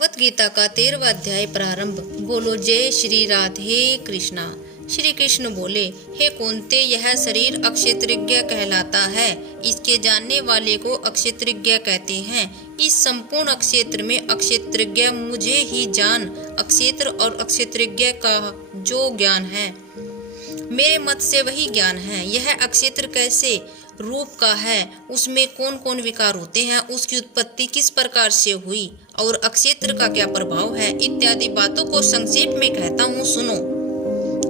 भगवत गीता का 13वां अध्याय प्रारंभ। बोलो जय श्री राधे कृष्णा। श्री कृष्ण बोले, हे कुंती, यह शरीर अक्षेत्रज्ञ कहलाता है। इसके जानने वाले को अक्षेत्रज्ञ कहते हैं। इस संपूर्ण अक्षेत्र में अक्षेत्रज्ञ मुझे ही जान। अक्षेत्र और अक्षेत्रज्ञ का जो ज्ञान है मेरे मत से वही ज्ञान है। यह अक्षेत्र कैसे रूप का है, उसमें कौन कौन विकार होते हैं, उसकी उत्पत्ति किस प्रकार से हुई और अक्षेत्र का क्या प्रभाव है, इत्यादि बातों को संक्षेप में कहता हूँ, सुनो।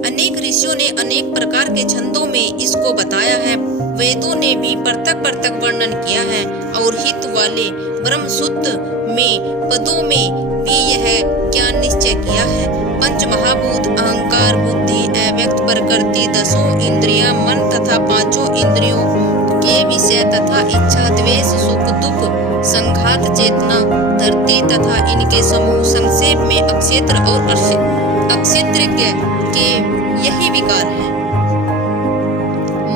अनेक ऋषियों ने अनेक प्रकार के छंदों में इसको बताया है। वेदों ने भी पृथक पृथक वर्णन किया है और हित वाले ब्रह्मसूत्र में पदों में भी यह ज्ञान निश्चय किया है। पंच महाभूत, अहंकार, बुद्धि, अव्यक्त प्रकृति, दसों इंद्रियां, मन तथा पांचों इंद्रियों के विषय तथा इच्छा, द्वेष, सुख, दुख, संघात, चेतना, धरती तथा इनके समूह, संक्षेप में अक्षेत्र और अक्षेत्रज्ञ के यही विकार है।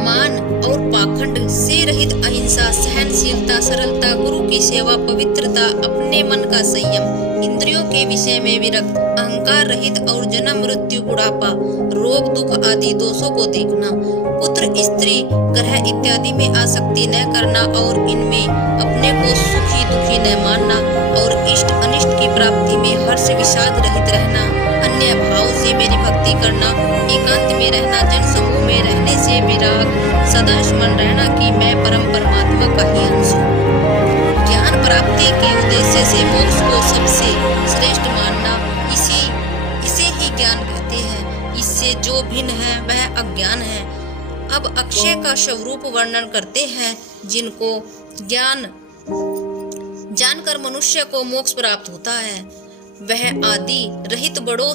मान और पाखंड से रहित अहिंसा, सहनशीलता, सरलता, गुरु की सेवा, पवित्रता, अपने मन का संयम, इंद्रियों के विषय में विरक्त, अहंकार रहित और जन्म, मृत्यु, बुढ़ापा, रोग, दुख आदि दोषों को देखना, पुत्र, स्त्री, ग्रह इत्यादि में आसक्ति न करना और इनमें अपने को सुखी दुखी न मानना और इष्ट अनिष्ट की प्राप्ति में हर्ष विषाद रहित रहना, अन्य भाव से मेरी भक्ति करना, एकांत में रहना, जन समूह में रहने से विराग, सदा स्मरण रहना कि मैं परम परमात्मा का ही अंश हूँ। ज्ञान प्राप्ति के उद्देश्य से मोक्ष को सबसे श्रेष्ठ मानना, इसे ही ज्ञान कहते हैं। इससे जो भिन्न है वह अज्ञान है। अब अक्षय का स्वरूप वर्णन करते हैं। जिनको ज्ञान जानकर मनुष्य को मोक्ष प्राप्त होता है, वह आदि रहित बड़ों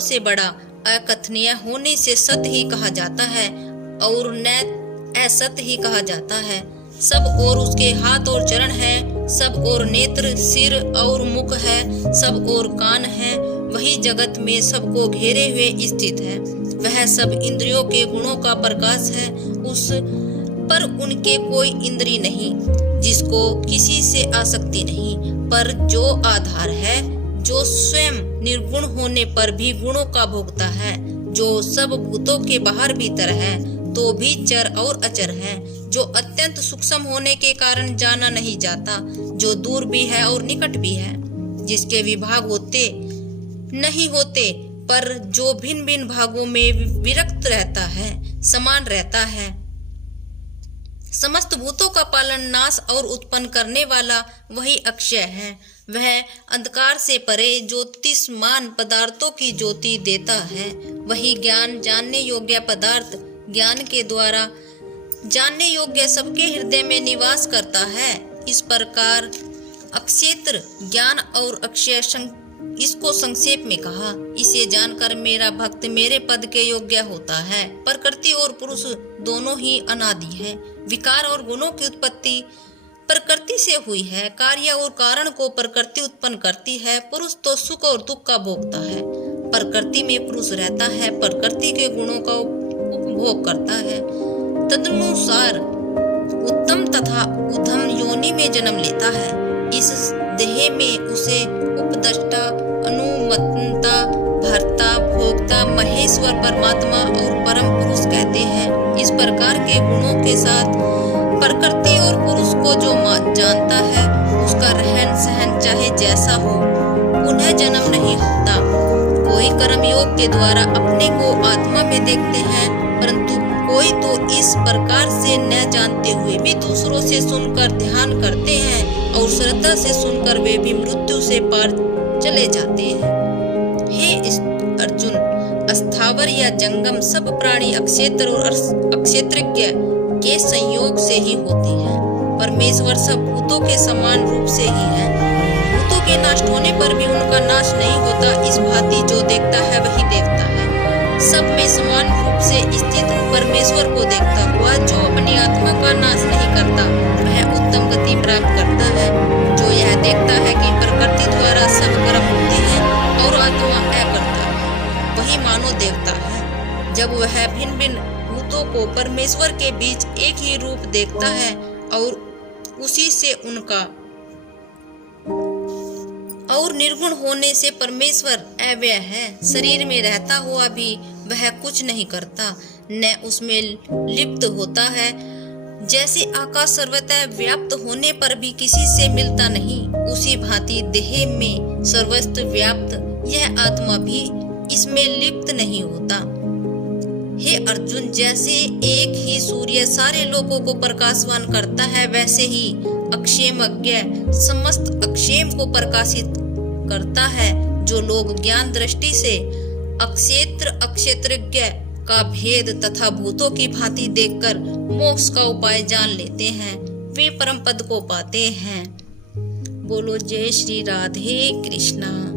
से बड़ा, अकथनीय होने से सत्य ही कहा जाता है और न असत्य ही कहा जाता है। सब और उसके हाथ और चरण है, सब और नेत्र, सिर और मुख है, सब और कान है। वही जगत में सबको घेरे हुए स्थित है। वह सब इंद्रियों के गुणों का प्रकाश है। उस पर उनके कोई इंद्री नहीं, जिसको किसी से आसक्ति नहीं, पर जो आधार है, जो स्वयं निर्गुण होने पर भी गुणों का भोगता है, जो सब भूतों के बाहर भीतर है तो भी चर और अचर है, जो अत्यंत सूक्ष्म होने के कारण जाना नहीं जाता, जो दूर भी है और निकट भी है, जिसके विभाग होते नहीं होते पर जो भिन्न भिन्न भागों में विरक्त रहता है, समान रहता है। समस्त भूतों का पालन, नाश और उत्पन्न करने वाला वही अक्षय है। वह अंधकार से परे ज्योतिषमान पदार्थों की ज्योति देता है। वही ज्ञान जानने योग्य पदार्थ ज्ञान के द्वारा जानने योग्य सबके हृदय में निवास करता है। इस प्रकार अक्षेत्र, ज्ञान और अक्षय इसको संक्षेप में कहा। इसे जानकर मेरा भक्त मेरे पद के योग्य होता है। प्रकृति और पुरुष दोनों ही अनादि है। विकार और गुणों की उत्पत्ति प्रकृति से हुई है। कार्य और कारण को प्रकृति उत्पन्न करती है। पुरुष तो सुख और दुख का भोगता है। प्रकृति में पुरुष रहता है, प्रकृति के गुणों का उपभोग करता है। तदनुसार उत्तम तथा उद्धम योनि में जन्म लेता है। इस देह में उसे उपदष्टा, अनुमंता, भर्ता, भोक्ता, महेश्वर, परमात्मा और परम पुरुष कहते हैं। इस प्रकार के गुणों के साथ प्रकृति और पुरुष को जो जानता है, उसका रहन सहन चाहे जैसा हो, पुनः जन्म नहीं होता। कोई कर्म योग के द्वारा अपने को आत्मा में देखते हैं, परंतु कोई तो इस प्रकार से न जानते हुए भी दूसरों से सुनकर ध्यान करते हैं और श्रद्धा से सुनकर वे भी मृत्यु से पार चले जाते हैं। हे अर्जुन, स्थावर या जंगम सब प्राणी अक्षेत्र और अक्षेत्रज्ञ के संयोग से ही होते हैं। परमेश्वर सब भूतों के समान रूप से ही है। भूतों के नष्ट होने पर भी उनका नाश नहीं होता। इस भांति जो देखता है वही देवता है। सब में समान रूप से स्थित परमेश्वर को देखता हुआ जो अपनी आत्मा का नाश नहीं करता, वह उत्तम गति प्राप्त करता है। जो यह देखता है कि प्रकृति द्वारा सब कर्म होते हैं और आत्मा अकर्ता है, वही मानो देवता है। जब वह भिन्न भिन्न भूतों को परमेश्वर के बीच एक ही रूप देखता है और उसी से और निर्गुण होने से परमेश्वर अव्यय है। शरीर में रहता हुआ भी वह कुछ नहीं करता, न उसमें लिप्त होता है। जैसे आकाश सर्वतः व्याप्त होने पर भी किसी से मिलता नहीं, उसी भांति देह में सर्वस्व व्याप्त यह आत्मा भी इसमें लिप्त नहीं होता। हे अर्जुन, जैसे एक ही सूर्य सारे लोगों को प्रकाशवान करता है, वैसे ही अक्षेमज्ञ समस्त अक्षेम को प्रकाशित करता है। जो लोग ज्ञान दृष्टि से अक्षेत्र अक्षेत्रज्ञ का भेद तथा भूतों की भांति देखकर मोक्ष का उपाय जान लेते हैं, वे परम पद को पाते हैं। बोलो जय श्री राधे कृष्णा।